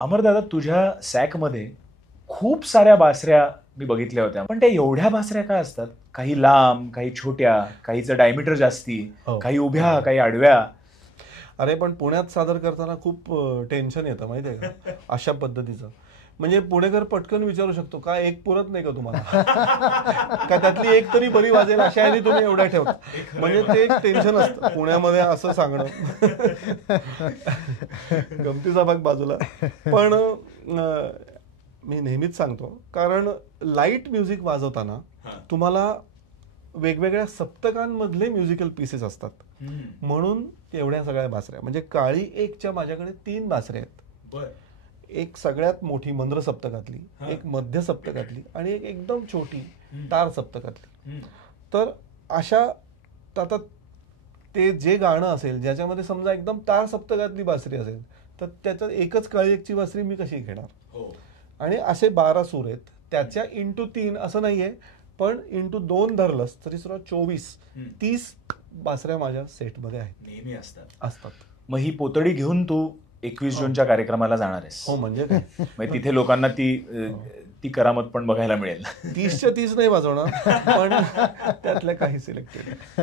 अमरदादा, तुझ्या सॅकमध्ये खूप साऱ्या बासऱ्या मी बघितल्या होत्या, पण त्या एवढ्या बासऱ्या का असतात? काही लांब, काही छोट्या, काहीचं डायमीटर जास्ती, हो. काही उभ्या, काही आडव्या. अरे पण पुण्यात सादर करताना खूप टेन्शन येतं माहिती आहे का अशा पद्धतीचं. म्हणजे पुणेकर पटकन विचारू शकतो का एक पुरत नाही का तुम्हाला का त्यातली एक तरी बरी वाजेल अशा ह्याने तुम्ही एवढ्या ठेवता. म्हणजे ते एक टेन्शन असतं पुण्यामध्ये असं सांगणं. गमतीचा भाग बाजूला. पण मी नेहमीच सांगतो कारण लाईट म्युझिक वाजवताना तुम्हाला वेगवेगळ्या सप्तकांमधले म्युझिकल पीसेस असतात. म्हणून एवढ्या सगळ्या बासऱ्या. म्हणजे काळी एकच्या माझ्याकडे 3 बासऱ्या आहेत. एक सगळ्यात मोठी मंद्र सप्तकातली, एक मध्य सप्तकातली आणि एक एकदम छोटी तार सप्तकातली. तर अशा आता ते जे गाणं असेल ज्याच्यामध्ये समजा एकदम तार सप्तकातली बासरी असेल तर त्याच्यात एकच काळी एकची बासरी मी कशी घेणार. आणि असे 12 सूर आहेत. त्याच्या इंटू 3 असं नाहीये, पण इंटू 2 धरलंस तरी सुद्धा 24-30 बासऱ्या माझ्या सेटमध्ये आहेत. नेहमी असतात. मग ही पोतडी घेऊन तू 21 जूनच्या कार्यक्रमाला जाणार आहेस? हो म्हणजे काय. मग तिथे लोकांना ती करामत पण बघायला मिळेल. 30च्या 30 नाही वाजवणार पण त्यातल्या काही सिलेक्टेड.